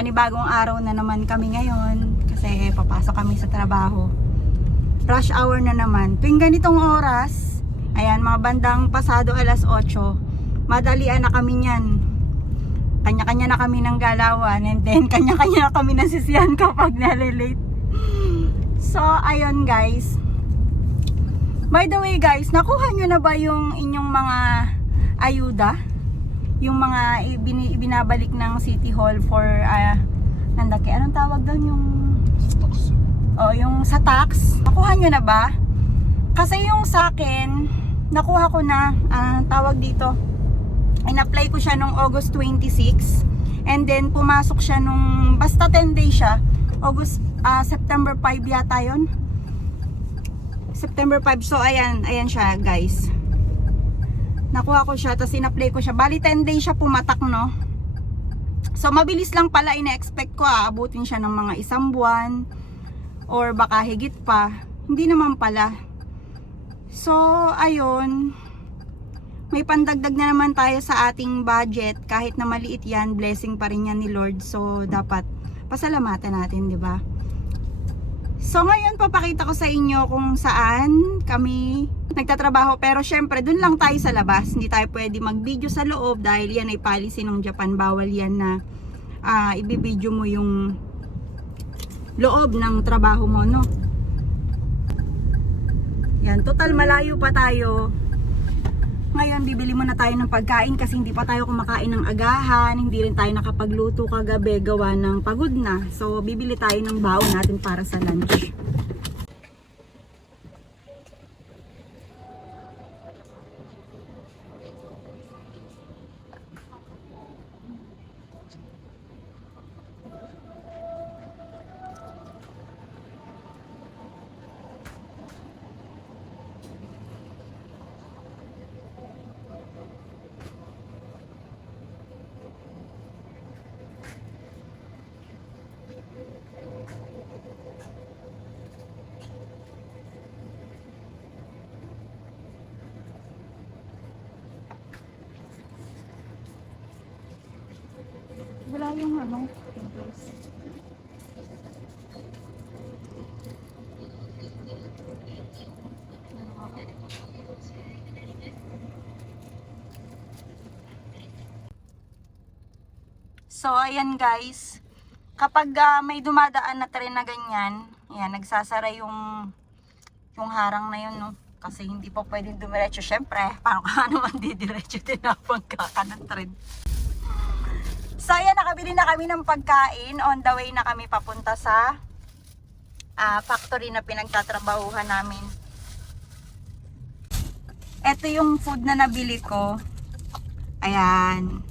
panibagong araw na naman kami ngayon kasi papasok kami sa trabaho. Rush hour na naman. Tuwing ganitong oras, ayan, mga bandang pasado alas 8, madalian na kami niyan. Kanya-kanya na kami ng galawan and then kanya-kanya na kami nasisiyan kapag nalilate. So, ayun guys. By the way guys, nakuha nyo na ba yung inyong mga ayuda? Yung mga ibini, ibinabalik ng City Hall for, uh, nandaki, anong tawag doon? Yung, oh, yung sa tax. Nakuha nyo na ba? Kasi yung sa akin, nakuha ko na, ah, tawag dito, in-apply ko siya nung August 26 and then pumasok siya nung basta 10 days siya August ah, September 5 yata yon September 5 so ayan ayan siya guys nakuha ko siya tapos in-apply ko siya. Bali 10 days siya pumatak no? So mabilis lang pala ina-expect ko aabutin siya ng mga isang buwan or baka higit pa. Hindi naman pala. So ayun. May pandagdag na naman tayo sa ating budget. Kahit na maliit yan blessing pa rin yan ni Lord. So dapat pasalamatan natin di ba? So ngayon papakita ko sa inyo kung saan kami nagtatrabaho pero syempre dun lang tayo sa labas hindi tayo pwede mag video sa loob dahil yan ay policy ng Japan bawal yan na uh, ibibideo mo yung loob ng trabaho mo no yan total malayo pa tayo ngayon, bibili muna tayo ng pagkain kasi hindi pa tayo kumakain ng agahan, hindi rin tayo nakapagluto kagabi gawa ng pagod na. So, bibili tayo ng baon natin para sa lunch. Yung ano, pimples. So, ayan guys. Kapag ah, may dumadaan na tren na ganyan, ayan, nagsasara yung yung harang na yun, no? Kasi hindi pa pwedeng dumiretso. Siyempre, paano ka naman didiretso din ang pagkaka ng tren. So ayan, nakabili na kami ng pagkain. On the way na kami papunta sa ah, factory na pinagtatrabahuhan namin. Ito yung food na nabili ko. Ayan.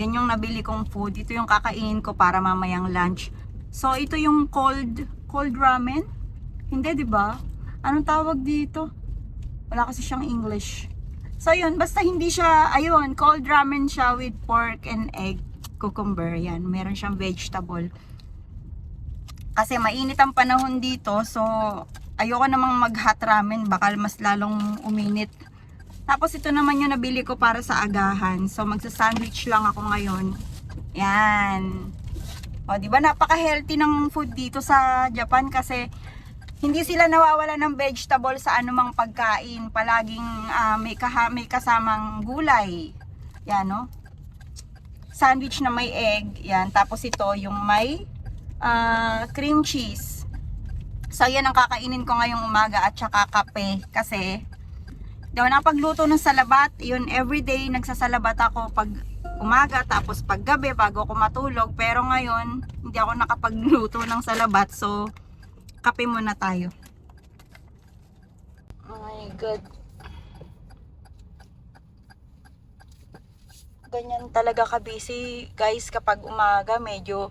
Yan yung nabili kong food. Ito yung kakainin ko para mamayang lunch. So ito yung cold cold ramen. Hindi, 'di ba? Anong tawag dito? Wala kasi siyang English. So yun, basta hindi siya, ayun, cold ramen siya with pork and egg, cucumber, yan. Meron siyang vegetable. Kasi mainit ang panahon dito, so ayoko namang mag hot ramen, baka mas lalong uminit. Tapos ito naman yung nabili ko para sa agahan. So magsa-sandwich lang ako ngayon. Yan. O, di ba napaka-healthy ng food dito sa Japan kasi hindi sila nawawala ng vegetable sa anumang pagkain. Palaging ah, may, kaha, may kasamang gulay. Yan, no? Sandwich na may egg. Yan. Tapos ito, yung may ah, cream cheese. So, yan ang kakainin ko ngayong umaga at saka kape. Kasi, di ako nakapagluto ng salabat. Yun, everyday nagsasalabat ako pag umaga tapos pag gabi bago ako matulog. Pero ngayon, hindi ako nakapagluto ng salabat. So, kape muna tayo. Oh my God. Ganyan talaga ka-busy guys kapag umaga medyo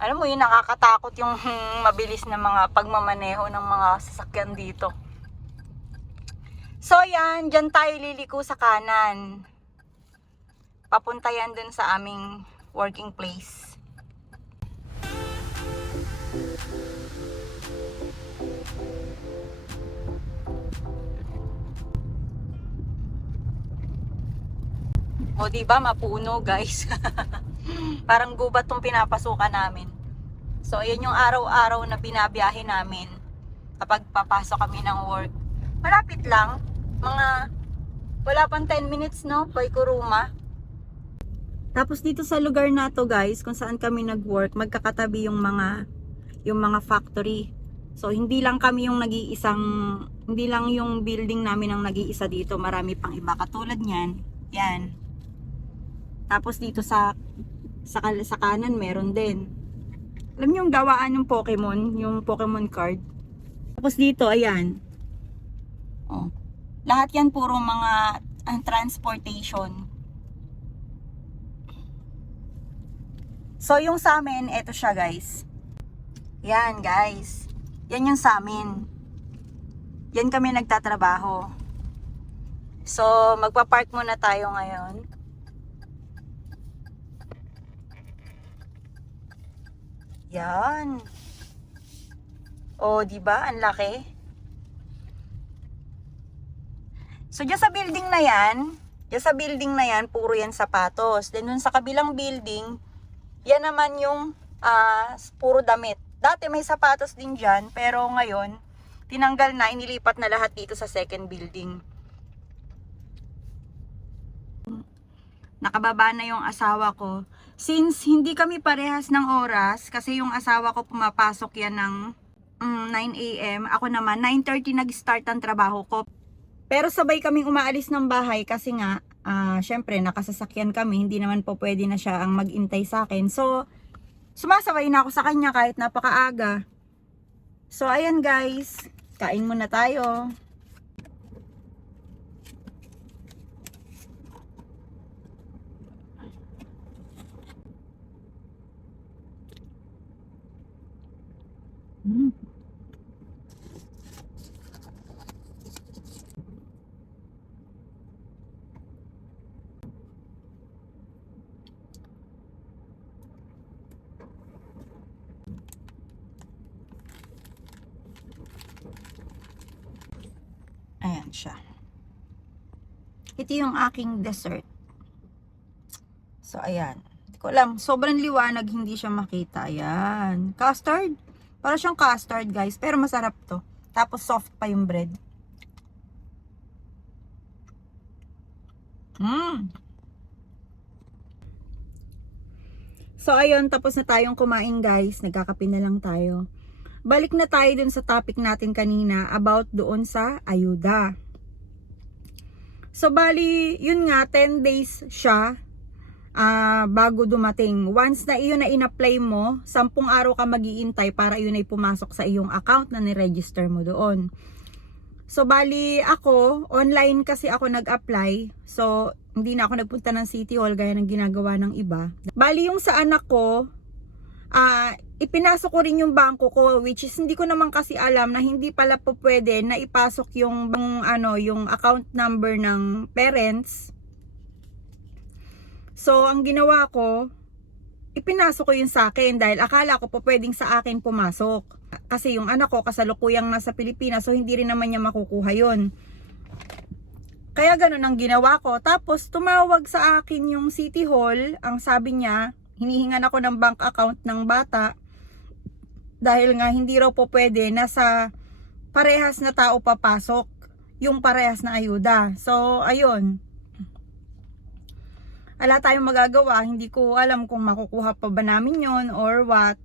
alam mo yun nakakatakot yung mabilis na mga pagmamaneho ng mga sasakyan dito. So yan, dyan tayo liliko sa kanan. Papunta yan dun sa aming working place. O, di ba mapuno, guys? Parang gubat tong pinapasukan namin. So, ayan yung araw-araw na binabiyahe namin kapag papasok kami ng work. Malapit lang. Mga, wala pang 10 minutes, no? By Kuruma. Tapos dito sa lugar na to guys, kung saan kami nag-work, magkakatabi yung mga yung mga factory. So hindi lang kami yung nag-iisang hindi lang yung building namin ang nag-iisa dito, marami pang iba katulad niyan. Yan. Tapos dito sa sa, sa kanan meron din. Alam niyo yung gawaan ng Pokemon, yung Pokemon card. Tapos dito, ayan. Oh. Lahat yan puro mga ah, transportation. So, yung sa amin, eto siya guys. Yan guys. Yan yung sa amin. Yan kami nagtatrabaho. So, magpa-park muna tayo ngayon. Yan. Oh, di ba? Ang laki. So, dyan sa building na yan, dyan sa building na yan, puro yan sapatos. Then, dun sa kabilang building, yan naman yung ah, puro damit. Dati may sapatos din dyan, pero ngayon, tinanggal na, inilipat na lahat dito sa second building. Nakababa na yung asawa ko. Since hindi kami parehas ng oras, kasi yung asawa ko pumapasok yan ng mm, 9 a.m., ako naman, 9.30 nag-start ang trabaho ko. Pero sabay kaming umaalis ng bahay kasi nga, ah, syempre, nakasasakyan kami, hindi naman po pwede na siya ang mag-intay sa akin. So, sumasabay na ako sa kanya kahit napakaaga. So, ayan guys, kain muna tayo. Ayan siya. Ito yung aking dessert. So, ayan. Hindi ko alam. Sobrang liwanag, hindi siya makita. Ayan. Custard. Para siyang custard, guys. Pero masarap to. Tapos soft pa yung bread. Mmm. So, ayun. Tapos na tayong kumain, guys. Nagkakape na lang tayo. Balik na tayo dun sa topic natin kanina about doon sa ayuda. So, bali, yun nga, 10 days siya ah, bago dumating. Once na iyon na in-apply mo, 10 araw ka mag-iintay para yun ay pumasok sa iyong account na ni-register mo doon. So, bali, ako, online kasi ako nag-apply. So, hindi na ako nagpunta ng City Hall gaya ng ginagawa ng iba. Bali, yung sa anak ko, ah, ipinasok ko rin yung bangko ko which is hindi ko naman kasi alam na hindi pala po pwede na ipasok yung, yung ano yung account number ng parents. So ang ginawa ko ipinasok ko yun sa akin dahil akala ko po pwedeng sa akin pumasok. Kasi yung anak ko kasalukuyang nasa Pilipinas so hindi rin naman niya makukuha yun. Kaya ganun ang ginawa ko. Tapos tumawag sa akin yung City Hall. Ang sabi niya hinihingan ako ng bank account ng bata dahil nga hindi raw po pwede na sa parehas na tao papasok yung parehas na ayuda. So, ayun. Wala tayong magagawa. Hindi ko alam kung makukuha pa ba namin yon or what.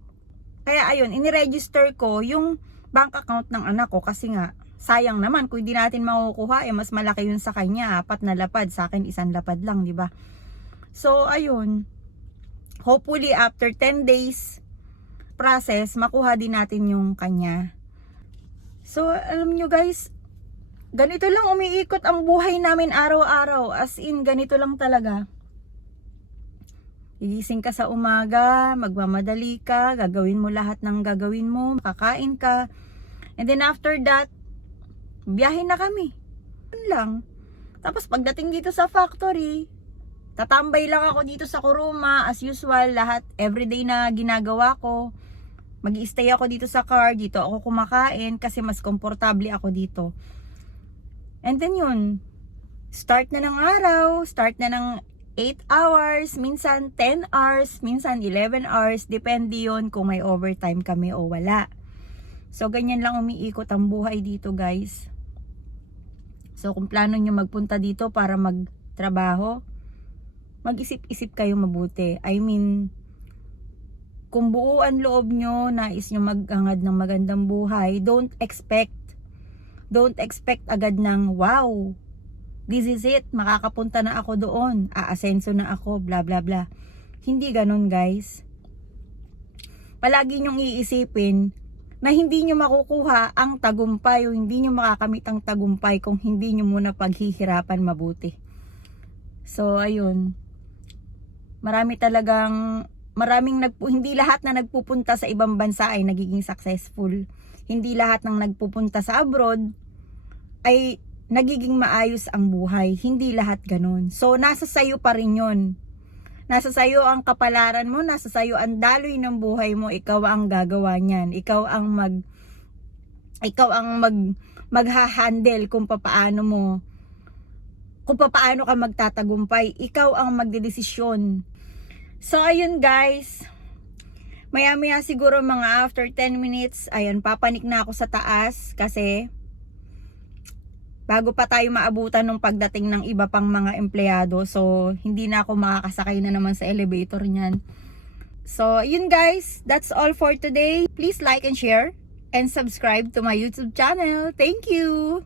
Kaya ayun, iniregister ko yung bank account ng anak ko kasi nga, sayang naman kung hindi natin makukuha, eh mas malaki yun sa kanya. Apat na lapad, sa akin isang lapad lang, di ba? So, ayun. Hopefully, after 10 days, process, makuha din natin yung kanya. So, alam nyo guys, ganito lang umiikot ang buhay namin araw-araw. As in, ganito lang talaga. Gigising ka sa umaga, magmamadali ka, gagawin mo lahat ng gagawin mo, kakain ka. And then after that, biyahe na kami. Yun lang. Tapos pagdating dito sa factory, tatambay lang ako dito sa Kuruma as usual, lahat everyday na ginagawa ko. mag stay ako dito sa car, dito ako kumakain kasi mas komportable ako dito. And then yun, start na ng araw, start na ng 8 hours, minsan 10 hours, minsan 11 hours, depende yon kung may overtime kami o wala. So, ganyan lang umiikot ang buhay dito, guys. So, kung plano nyo magpunta dito para magtrabaho, mag-isip-isip kayo mabuti. I mean, kung buo ang loob nyo, nais nyo maghangad ng magandang buhay, don't expect, don't expect agad ng, wow, this is it, makakapunta na ako doon, aasenso na ako, bla bla bla. Hindi ganun guys. Palagi nyong iisipin na hindi nyo makukuha ang tagumpay o hindi nyo makakamit ang tagumpay kung hindi nyo muna paghihirapan mabuti. So, ayun. Marami talagang maraming nagpu hindi lahat na nagpupunta sa ibang bansa ay nagiging successful. Hindi lahat ng nagpupunta sa abroad ay nagiging maayos ang buhay. Hindi lahat ganun. So, nasa sayo pa rin yun. Nasa sayo ang kapalaran mo, nasa sayo ang daloy ng buhay mo, ikaw ang gagawa niyan. Ikaw ang mag ikaw ang mag magha-handle kung papaano mo kung papaano ka magtatagumpay. Ikaw ang magdedesisyon. So, ayun guys. Maya-maya siguro mga after 10 minutes, ayun, papanik na ako sa taas kasi bago pa tayo maabutan ng pagdating ng iba pang mga empleyado. So, hindi na ako makakasakay na naman sa elevator niyan. So, yun guys. That's all for today. Please like and share and subscribe to my YouTube channel. Thank you!